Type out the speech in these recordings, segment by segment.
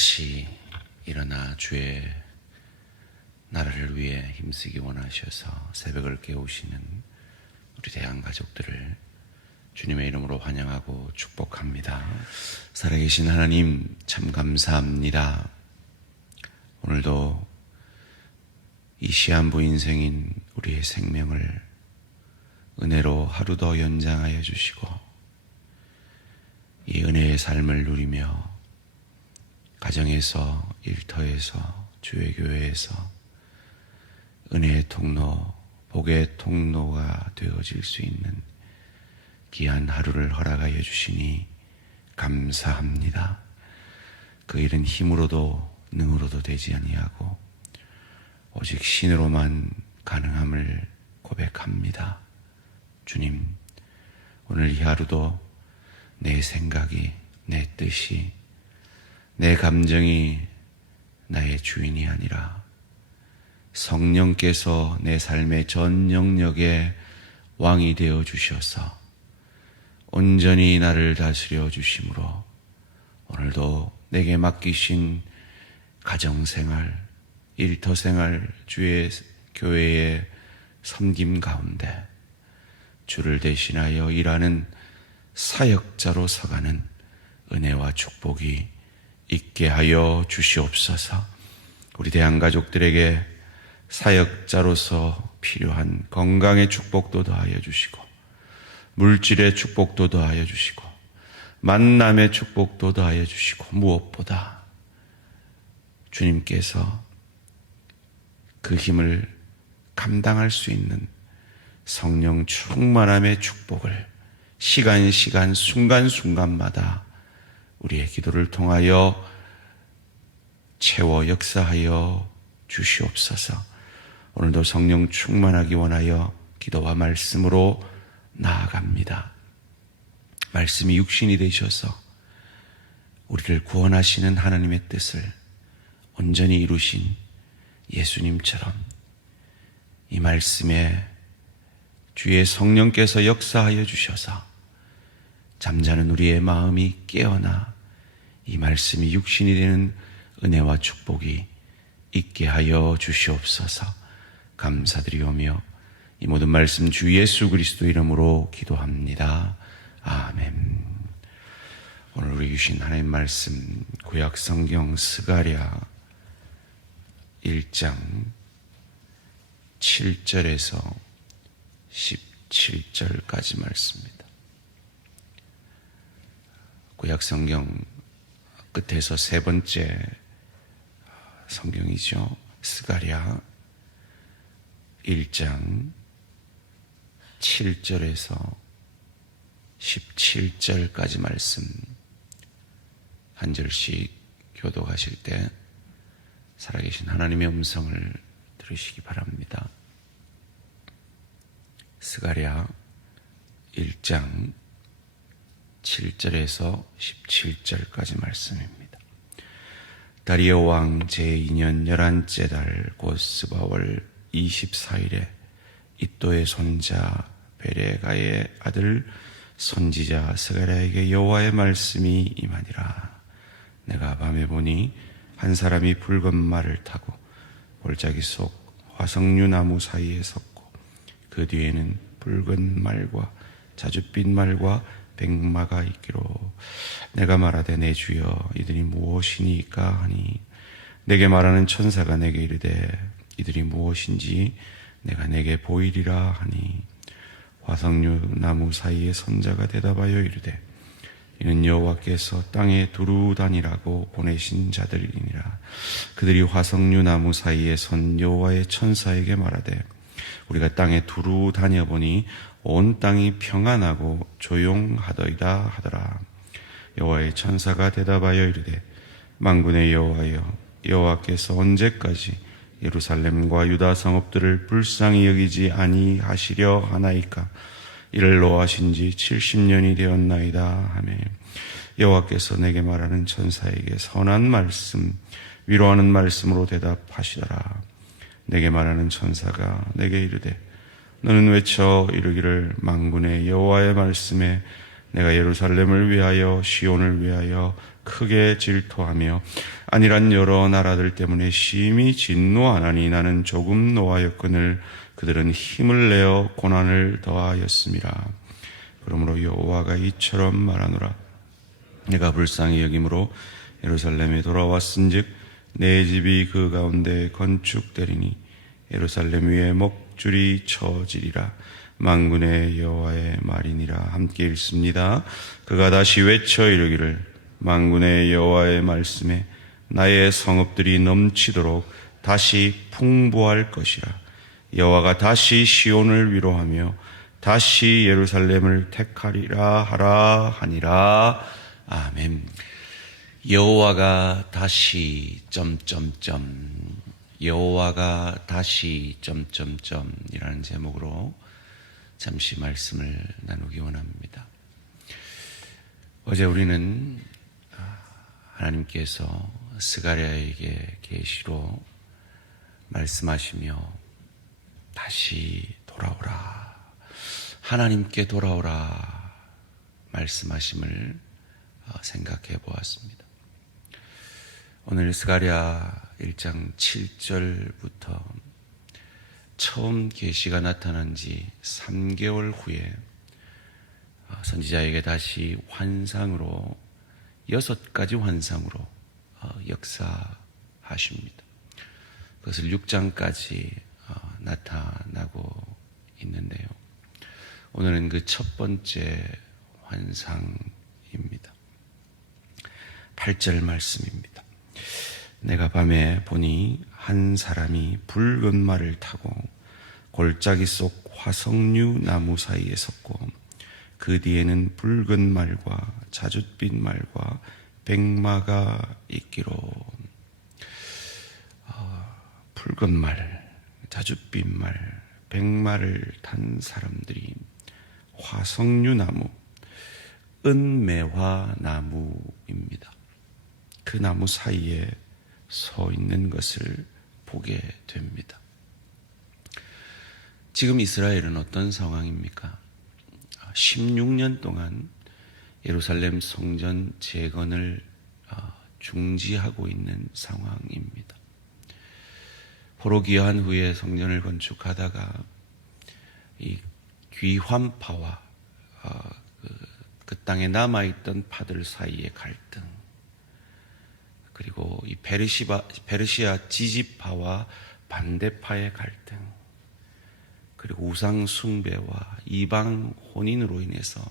다시 일어나 주의 나라를 위해 힘쓰기 원하셔서 새벽을 깨우시는 우리 대한 가족들을 주님의 이름으로 환영하고 축복합니다. 살아계신 하나님 참 감사합니다. 오늘도 이 시한부 인생인 우리의 생명을 은혜로 하루 더 연장하여 주시고 이 은혜의 삶을 누리며 가정에서 일터에서 주의 교회에서 은혜의 통로, 복의 통로가 되어질 수 있는 귀한 하루를 허락하여 주시니 감사합니다. 그 일은 힘으로도 능으로도 되지 아니하고 오직 신으로만 가능함을 고백합니다. 주님, 오늘 이 하루도 내 생각이, 내 뜻이, 내 감정이 나의 주인이 아니라 성령께서 내 삶의 전 영역의 왕이 되어 주셔서 온전히 나를 다스려 주심으로 오늘도 내게 맡기신 가정생활, 일터생활, 주의 교회의 섬김 가운데 주를 대신하여 일하는 사역자로 서가는 은혜와 축복이 있게 하여 주시옵소서. 우리 대한 가족들에게 사역자로서 필요한 건강의 축복도 더하여 주시고 물질의 축복도 더하여 주시고 만남의 축복도 더하여 주시고 무엇보다 주님께서 그 힘을 감당할 수 있는 성령 충만함의 축복을 시간 시간 순간 순간마다 우리의 기도를 통하여 채워 역사하여 주시옵소서. 오늘도 성령 충만하기 원하여 기도와 말씀으로 나아갑니다. 말씀이 육신이 되셔서 우리를 구원하시는 하나님의 뜻을 온전히 이루신 예수님처럼 이 말씀에 주의 성령께서 역사하여 주셔서 잠자는 우리의 마음이 깨어나 이 말씀이 육신이 되는 은혜와 축복이 있게 하여 주시옵소서 감사드리오며 이 모든 말씀 주 예수 그리스도 이름으로 기도합니다. 아멘. 오늘 우리 주신 하나님 말씀 구약 성경 스가랴 1장 7절에서 17절까지 말씀입니다. 구약 성경 끝에서 세 번째 성경이죠. 스가랴 1장 7절에서 17절까지 말씀 한 절씩 교독하실 때 살아계신 하나님의 음성을 들으시기 바랍니다. 스가랴 1장 7절에서 17절까지 말씀입니다. 다리오 왕 제2년 11째 달 곧 스바월 24일에 이또의 손자 베레가의 아들 선지자 스가랴에게 여호와의 말씀이 임하니라 내가 밤에 보니 한 사람이 붉은 말을 타고 골짜기 속 화석류 나무 사이에 섰고 그 뒤에는 붉은 말과 자줏빛 말과 백마가 있기로 내가 말하되 내 주여 이들이 무엇이니까 하니? 내게 말하는 천사가 내게 이르되 이들이 무엇인지 내가 내게 보이리라 하니? 화석류 나무 사이에 선자가 대답하여 이르되 이는 여호와께서 땅에 두루 다니라고 보내신 자들이니라. 그들이 화석류 나무 사이에 선 여호와의 천사에게 말하되 우리가 땅에 두루 다녀보니 온 땅이 평안하고 조용하더이다 하더라. 여호와의 천사가 대답하여 이르되 만군의 여호와여 여호와께서 언제까지 예루살렘과 유다 성읍들을 불쌍히 여기지 아니하시려 하나이까? 이를 노하신 지 70년이 되었나이다 하며 여호와께서 내게 말하는 천사에게 선한 말씀 위로하는 말씀으로 대답하시더라. 내게 말하는 천사가 내게 이르되 너는 외쳐 이르기를 망군의 여호와의 말씀에 내가 예루살렘을 위하여 시온을 위하여 크게 질투하며 아니란 여러 나라들 때문에 심히 진노하나니 나는 조금 노하였거늘 그들은 힘을 내어 고난을 더하였음이라 그러므로 여호와가 이처럼 말하노라. 내가 불쌍히 여김으로 예루살렘에 돌아왔은즉 내 집이 그 가운데 건축되리니 예루살렘 위에 목 줄이 쳐지리라. 만군의 여호와의 말이니라. 함께 읽습니다. 그가 다시 외쳐 이르기를 만군의 여호와의 말씀에 나의 성읍들이 넘치도록 다시 풍부할 것이라. 여호와가 다시 시온을 위로하며 다시 예루살렘을 택하리라 하라 하니라. 아멘. 여호와가 다시 점점점 여호와가 다시 점점점이라는 제목으로 잠시 말씀을 나누기 원합니다. 어제 우리는 하나님께서 스가랴에게 계시로 말씀하시며 다시 돌아오라 하나님께 돌아오라 말씀하심을 어, 생각해 보았습니다. 오늘 스가랴 1장 7절부터 처음 계시가 나타난 지 3개월 후에 어, 선지자에게 다시 환상으로 여섯 가지 환상으로 어, 역사하십니다. 그것을 6장까지 어, 나타나고 있는데요. 오늘은 그 첫 번째 환상입니다. 8절 말씀입니다. 내가 밤에 보니 한 사람이 붉은 말을 타고 골짜기 속 화석류 나무 사이에 섰고 그 뒤에는 붉은 말과 자줏빛 말과 백마가 있기로 어, 붉은 말, 자줏빛 말, 백마를 탄 사람들이 화석류 나무, 은매화 나무입니다. 그 나무 사이에 서 있는 것을 보게 됩니다. 지금 이스라엘은 어떤 상황입니까? 16년 동안 예루살렘 성전 재건을 어, 중지하고 있는 상황입니다. 포로기한 후에 성전을 건축하다가 이 귀환파와 어, 그, 그 땅에 남아있던 파들 사이의 갈등, 그리고 이 페르시바, 페르시아 지지파와 반대파의 갈등, 그리고 우상 숭배와 이방 혼인으로 인해서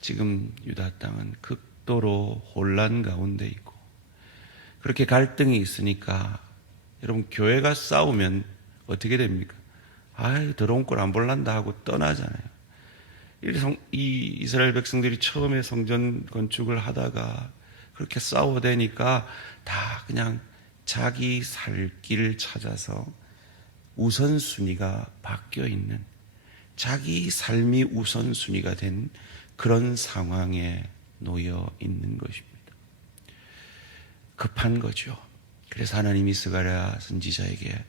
지금 유다 땅은 극도로 혼란 가운데 있고 그렇게 갈등이 있으니까 여러분 교회가 싸우면 어떻게 됩니까? 아이 더러운 꼴 안 볼란다 하고 떠나잖아요. 이 이스라엘 백성들이 처음에 성전 건축을 하다가 그렇게 싸워대니까 다 그냥 자기 살 길을 찾아서 우선순위가 바뀌어 있는 자기 삶이 우선순위가 된 그런 상황에 놓여 있는 것입니다. 급한 거죠. 그래서 하나님이 스가랴 선지자에게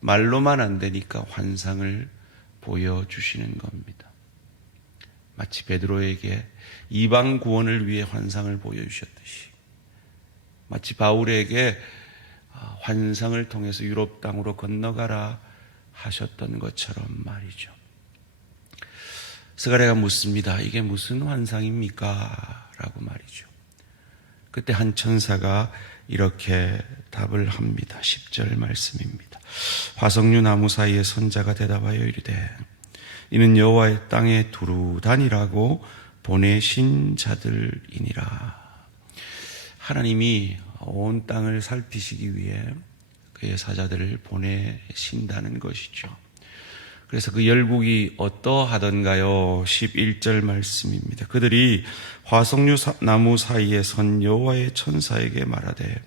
말로만 안 되니까 환상을 보여주시는 겁니다. 마치 베드로에게 이방 구원을 위해 환상을 보여주셨듯이 마치 바울에게 아, 환상을 통해서 유럽 땅으로 건너가라 하셨던 것처럼 말이죠. 스가랴가 묻습니다. 이게 무슨 환상입니까? 라고 말이죠. 그때 한 천사가 이렇게 답을 합니다. 10절 말씀입니다. 화석류 나무 사이에 선자가 대답하여 이르되 이는 여호와의 땅에 두루 다니라고 보내신 자들이니라. 하나님이 온 땅을 살피시기 위해 그의 사자들을 보내신다는 것이죠. 그래서 그 열국이 어떠하던가요? 11절 말씀입니다. 그들이 화석류 나무 사이에 선 여호와의 천사에게 말하되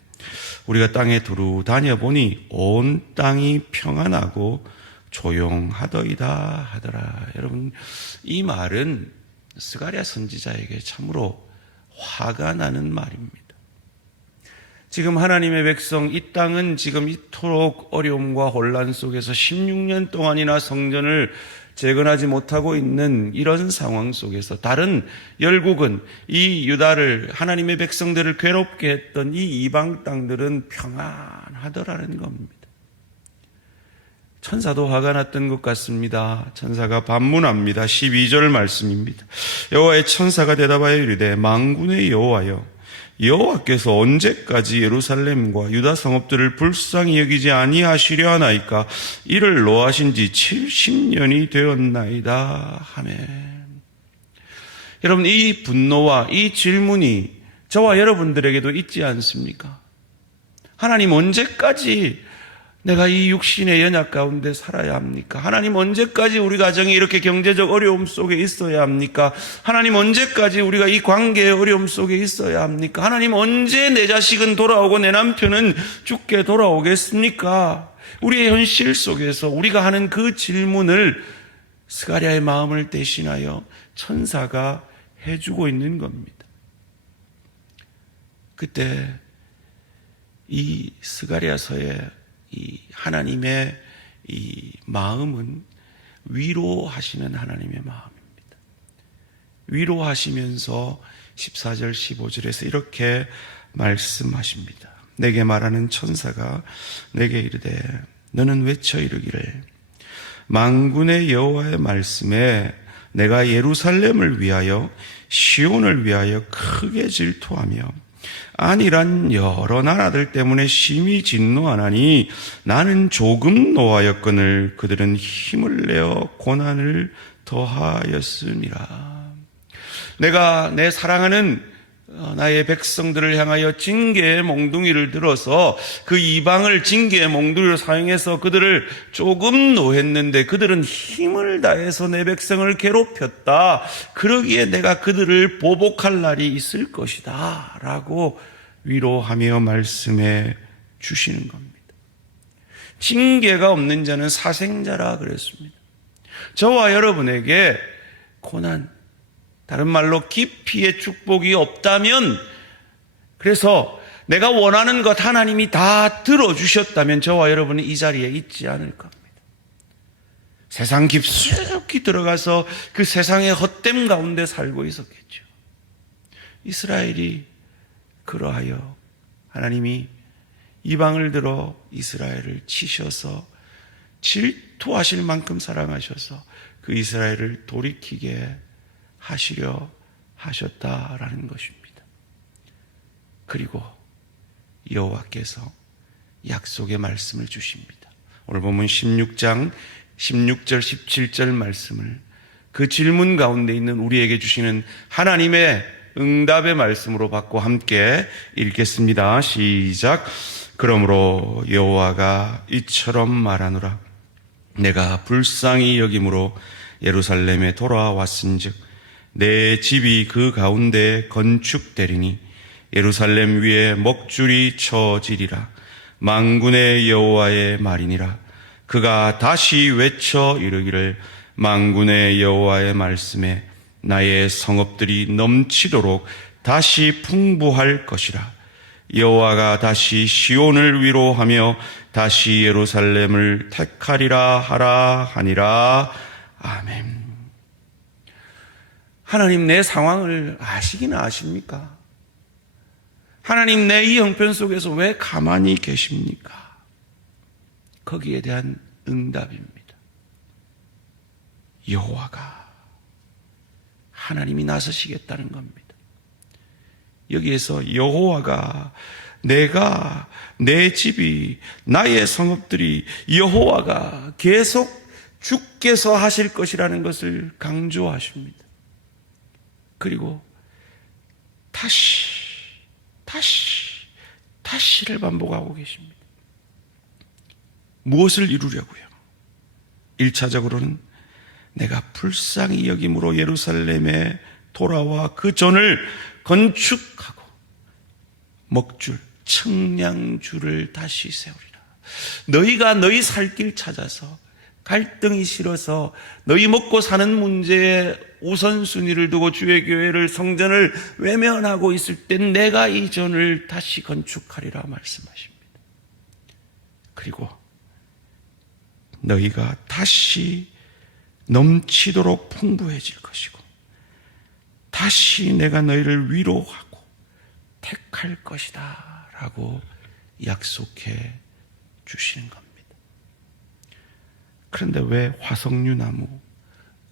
우리가 땅에 두루 다녀보니 온 땅이 평안하고 조용하더이다 하더라. 여러분 이 말은 스가랴 선지자에게 참으로 화가 나는 말입니다. 지금 하나님의 백성 이 땅은 지금 이토록 어려움과 혼란 속에서 16년 동안이나 성전을 재건하지 못하고 있는 이런 상황 속에서 다른 열국은 이 유다를 하나님의 백성들을 괴롭게 했던 이 이방 땅들은 평안하더라는 겁니다. 천사도 화가 났던 것 같습니다. 천사가 반문합니다. 12절 말씀입니다. 여호와의 천사가 대답하여 이르되 망군의 여호와여 여호와께서 언제까지 예루살렘과 유다 성읍들을 불쌍히 여기지 아니하시려 하나이까? 이를 노하신 지 70년이 되었나이다. 하매 여러분 이 분노와 이 질문이 저와 여러분들에게도 있지 않습니까? 하나님 언제까지 내가 이 육신의 연약 가운데 살아야 합니까? 하나님 언제까지 우리 가정이 이렇게 경제적 어려움 속에 있어야 합니까? 하나님 언제까지 우리가 이 관계의 어려움 속에 있어야 합니까? 하나님 언제 내 자식은 돌아오고 내 남편은 죽게 돌아오겠습니까? 우리의 현실 속에서 우리가 하는 그 질문을 스가랴의 마음을 대신하여 천사가 해주고 있는 겁니다. 그때 이 스가랴서의 이 하나님의 이 마음은 위로하시는 하나님의 마음입니다. 위로하시면서 14절 15절에서 이렇게 말씀하십니다. 내게 말하는 천사가 내게 이르되 너는 외쳐 이르기를 망군의 여호와의 말씀에 내가 예루살렘을 위하여 시온을 위하여 크게 질투하며 아니란 여러 나라들 때문에 심히 진노하나니 나는 조금 노하였거늘 그들은 힘을 내어 고난을 더하였음이라. 내가 내 사랑하는 어, 나의 백성들을 향하여 징계의 몽둥이를 들어서 그 이방을 징계의 몽둥이로 사용해서 그들을 조금 노했는데 그들은 힘을 다해서 내 백성을 괴롭혔다. 그러기에 내가 그들을 보복할 날이 있을 것이다. 라고 위로하며 말씀해 주시는 겁니다. 징계가 없는 자는 사생자라 그랬습니다. 저와 여러분에게 고난, 다른 말로 깊이의 축복이 없다면 그래서 내가 원하는 것 하나님이 다 들어주셨다면 저와 여러분은 이 자리에 있지 않을 겁니다. 세상 깊숙이 들어가서 그 세상의 헛됨 가운데 살고 있었겠죠. 이스라엘이 그러하여 하나님이 이방을 들어 이스라엘을 치셔서 질투하실 만큼 사랑하셔서 그 이스라엘을 돌이키게 하시려 하셨다라는 것입니다. 그리고 여호와께서 약속의 말씀을 주십니다. 오늘 보면 16장 16절 17절 말씀을 그 질문 가운데 있는 우리에게 주시는 하나님의 응답의 말씀으로 받고 함께 읽겠습니다. 시작. 그러므로 여호와가 이처럼 말하노라. 내가 불쌍히 여김으로 예루살렘에 돌아왔은즉 내 집이 그 가운데 건축되리니 예루살렘 위에 먹줄이 쳐지리라. 망군의 여호와의 말이니라. 그가 다시 외쳐 이르기를 망군의 여호와의 말씀에 나의 성읍들이 넘치도록 다시 풍부할 것이라. 여호와가 다시 시온을 위로하며 다시 예루살렘을 택하리라 하라 하니라. 아멘. 하나님 내 상황을 아시기나 아십니까? 하나님 내 이 형편 속에서 왜 가만히 계십니까? 거기에 대한 응답입니다. 여호와가 하나님이 나서시겠다는 겁니다. 여기에서 여호와가 내가 내 집이 나의 성읍들이 여호와가 계속 주께서 하실 것이라는 것을 강조하십니다. 그리고 다시, 다시, 다시를 반복하고 계십니다. 무엇을 이루려고요? 1차적으로는 내가 불쌍히 여김으로 예루살렘에 돌아와 그 전을 건축하고 먹줄, 청량줄을 다시 세우리라. 너희가 너희 살 길 찾아서 갈등이 싫어서 너희 먹고 사는 문제에 우선순위를 두고 주의 교회를 성전을 외면하고 있을 땐 내가 이 전을 다시 건축하리라 말씀하십니다. 그리고 너희가 다시 넘치도록 풍부해질 것이고 다시 내가 너희를 위로하고 택할 것이다 라고 약속해 주시는 겁니다. 그런데 왜 화석류 나무,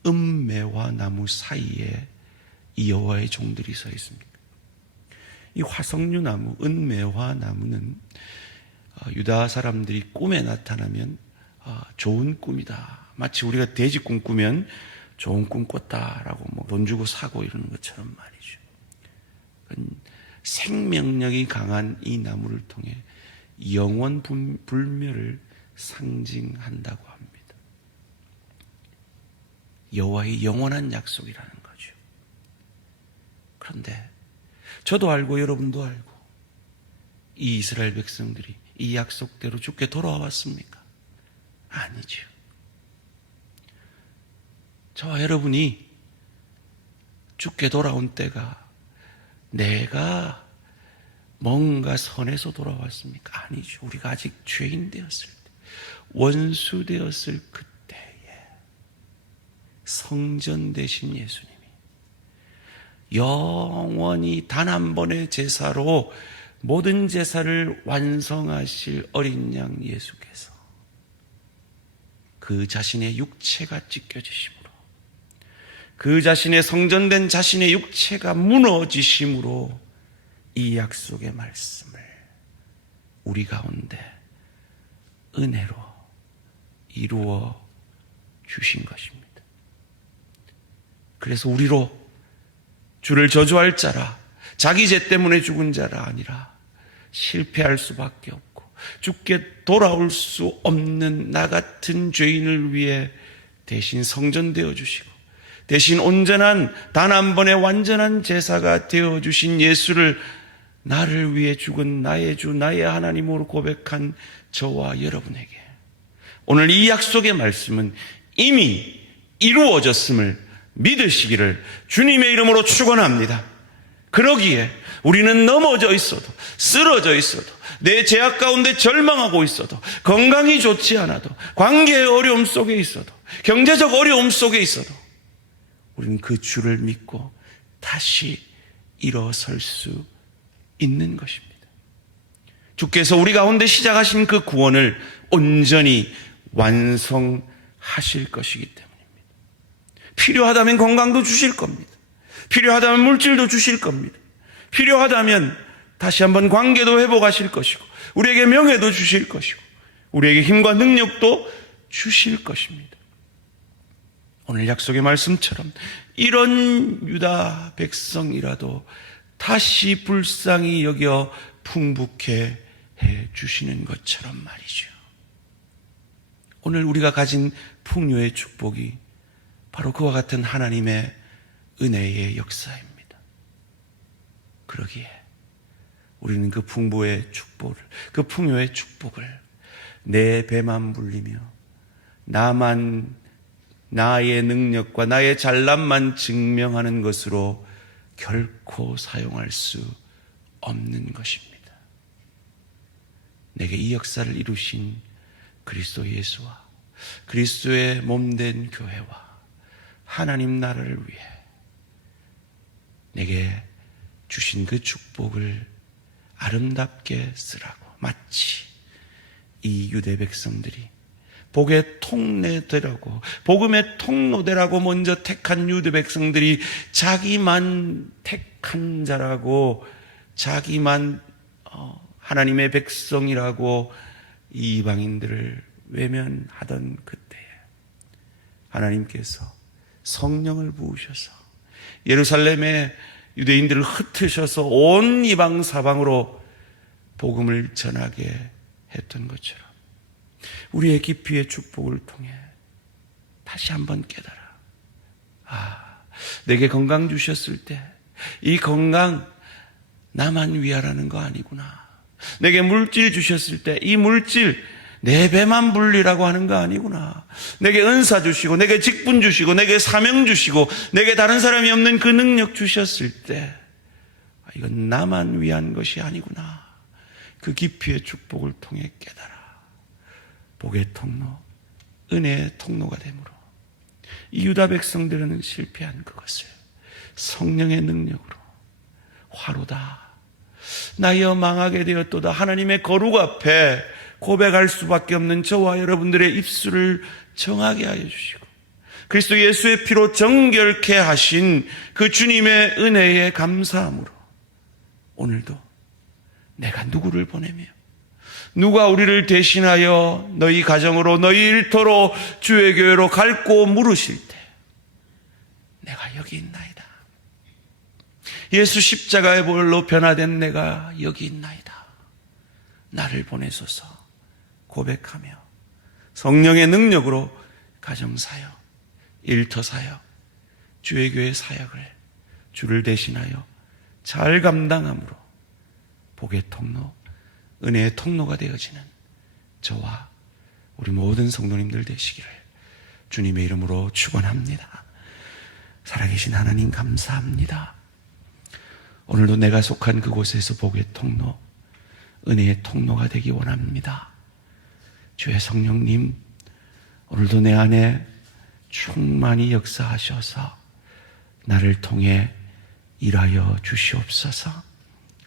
음매화 나무 사이에 이 여호와의 종들이 서 있습니까? 이 화석류 나무, 은매화 나무는 어, 유다 사람들이 꿈에 나타나면 어, 좋은 꿈이다. 마치 우리가 돼지 꿈 꾸면 좋은 꿈 꿨다라고 뭐 돈 주고 사고 이러는 것처럼 말이죠. 생명력이 강한 이 나무를 통해 영원 불- 불멸을 상징한다고 합니다. 여호와의 영원한 약속이라는 거죠. 그런데 저도 알고 여러분도 알고 이 이스라엘 백성들이 이 약속대로 죽게 돌아왔습니까? 아니죠. 저와 여러분이 죽게 돌아온 때가 내가 뭔가 선에서 돌아왔습니까? 아니죠. 우리가 아직 죄인 되었을 때, 원수 되었을 그때에 성전 되신 예수님이 영원히 단 한 번의 제사로 모든 제사를 완성하실 어린 양 예수께서 그 자신의 육체가 찢겨지심으로 그 자신의 성전된 자신의 육체가 무너지심으로 이 약속의 말씀을 우리 가운데 은혜로 이루어 주신 것입니다. 그래서 우리로 주를 저주할 자라 자기 죄 때문에 죽은 자라 아니라 실패할 수밖에 없고 죽게 돌아올 수 없는 나 같은 죄인을 위해 대신 성전되어 주시고 대신 온전한 단 한 번의 완전한 제사가 되어 주신 예수를 나를 위해 죽은 나의 주 나의 하나님으로 고백한 저와 여러분에게 오늘 이 약속의 말씀은 이미 이루어졌음을 믿으시기를 주님의 이름으로 축원합니다. 그러기에 우리는 넘어져 있어도 쓰러져 있어도 내 제약 가운데 절망하고 있어도 건강이 좋지 않아도 관계의 어려움 속에 있어도 경제적 어려움 속에 있어도 우리는 그 주를 믿고 다시 일어설 수 있는 것입니다. 주께서 우리 가운데 시작하신 그 구원을 온전히 완성하실 것이기 때문입니다. 필요하다면 건강도 주실 겁니다. 필요하다면 물질도 주실 겁니다. 필요하다면 다시 한번 관계도 회복하실 것이고, 우리에게 명예도 주실 것이고, 우리에게 힘과 능력도 주실 것입니다. 오늘 약속의 말씀처럼 이런 유다 백성이라도 다시 불쌍히 여겨 풍부케 해 주시는 것처럼 말이죠. 오늘 우리가 가진 풍요의 축복이 바로 그와 같은 하나님의 은혜의 역사입니다. 그러기에 우리는 그 풍부의 축복을, 그 풍요의 축복을 내 배만 불리며 나만 나의 능력과 나의 잘남만 증명하는 것으로 결코 사용할 수 없는 것입니다. 내게 이 역사를 이루신 그리스도 예수와 그리스도의 몸된 교회와 하나님 나라를 위해 내게 주신 그 축복을 아름답게 쓰라고 마치 이 유대 백성들이 복의 통로되라고 복음의 통로되라고 먼저 택한 유대 백성들이 자기만 택한 자라고 자기만 어, 하나님의 백성이라고 이 이방인들을 외면하던 그때에 하나님께서 성령을 부으셔서 예루살렘에 유대인들을 흩으셔서 온 이방 사방으로 복음을 전하게 했던 것처럼 우리의 깊이의 축복을 통해 다시 한번 깨달아. 아, 내게 건강 주셨을 때 이 건강 나만 위하라는 거 아니구나. 내게 물질 주셨을 때 이 물질 내 배만 불리라고 하는 거 아니구나. 내게 은사 주시고, 내게 직분 주시고, 내게 사명 주시고, 내게 다른 사람이 없는 그 능력 주셨을 때, 아, 이건 나만 위한 것이 아니구나. 그 깊이의 축복을 통해 깨달아. 복의 통로, 은혜의 통로가 되므로 이 유다 백성들은 실패한 그것을 성령의 능력으로 화로다. 나여 망하게 되었도다. 하나님의 거룩 앞에 고백할 수밖에 없는 저와 여러분들의 입술을 정하게 하여 주시고 그리스도 예수의 피로 정결케 하신 그 주님의 은혜에 감사함으로 오늘도 내가 누구를 보내며 누가 우리를 대신하여 너희 가정으로 너희 일터로 주의 교회로 갈고 물으실 때 내가 여기 있나이다. 예수 십자가의 볼로 변화된 내가 여기 있나이다. 나를 보내소서 고백하며 성령의 능력으로 가정사역, 일터사역, 주의 교회 사역을 주를 대신하여 잘 감당함으로 복의 통로, 은혜의 통로가 되어지는 저와 우리 모든 성도님들 되시기를 주님의 이름으로 축원합니다. 살아계신 하나님 감사합니다. 오늘도 내가 속한 그곳에서 복의 통로, 은혜의 통로가 되기 원합니다. 주의 성령님, 오늘도 내 안에 충만히 역사하셔서 나를 통해 일하여 주시옵소서.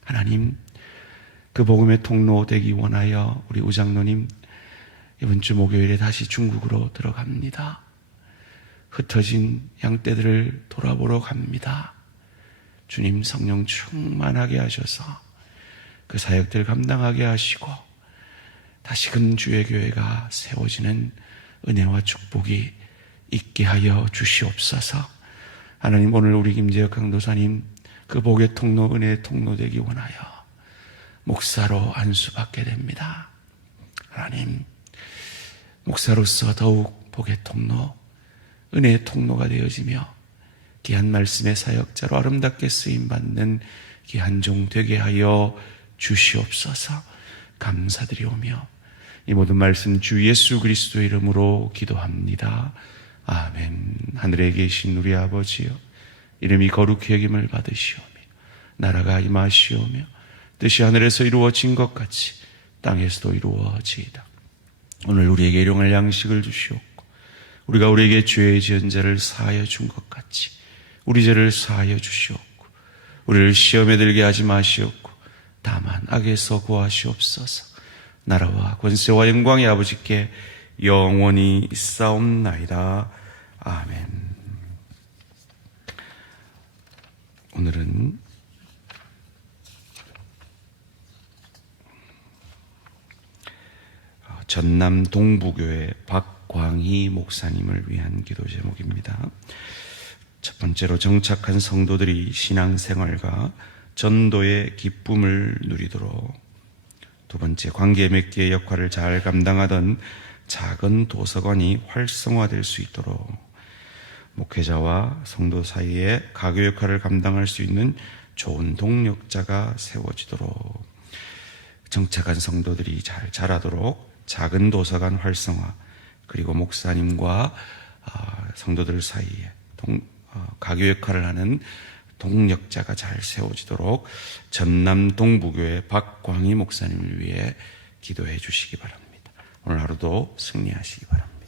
하나님, 그 복음의 통로 되기 원하여 우리 우장로님 이번 주 목요일에 다시 중국으로 들어갑니다. 흩어진 양떼들을 돌아보러 갑니다. 주님 성령 충만하게 하셔서 그 사역들 감당하게 하시고 다시금 주의 교회가 세워지는 은혜와 축복이 있게 하여 주시옵소서. 하나님 오늘 우리 김재혁 강도사님 그 복의 통로 은혜의 통로 되기 원하여 목사로 안수받게 됩니다. 하나님 목사로서 더욱 복의 통로 은혜의 통로가 되어지며 귀한 말씀의 사역자로 아름답게 쓰임 받는 귀한 종 되게 하여 주시옵소서. 감사드리오며 이 모든 말씀 주 예수 그리스도의 이름으로 기도합니다. 아멘. 하늘에 계신 우리 아버지여 이름이 거룩히 여김을 받으시오며 나라가 임하시오며 뜻이 하늘에서 이루어진 것 같이 땅에서도 이루어지이다. 오늘 우리에게 일용할 양식을 주시옵고 우리가 우리에게 죄의 지은 자를 사하여 준 것 같이 우리 죄를 사하여 주시옵고 우리를 시험에 들게 하지 마시옵고 다만 악에서 구하시옵소서 나라와 권세와 영광의 아버지께 영원히 있사옵나이다 아멘 오늘은 전남 동부교회 박광희 목사님을 위한 기도 제목입니다. 첫 번째로 정착한 성도들이 신앙생활과 전도의 기쁨을 누리도록 두 번째 관계 맺기의 역할을 잘 감당하던 작은 도서관이 활성화될 수 있도록 목회자와 성도 사이에 가교 역할을 감당할 수 있는 좋은 동력자가 세워지도록 정착한 성도들이 잘 자라도록 작은 도서관 활성화 그리고 목사님과 아, 성도들 사이에 동, 어, 가교 역할을 하는 동력자가 잘 세워지도록 전남 동부교회 박광희 목사님을 위해 기도해 주시기 바랍니다. 오늘 하루도 승리하시기 바랍니다.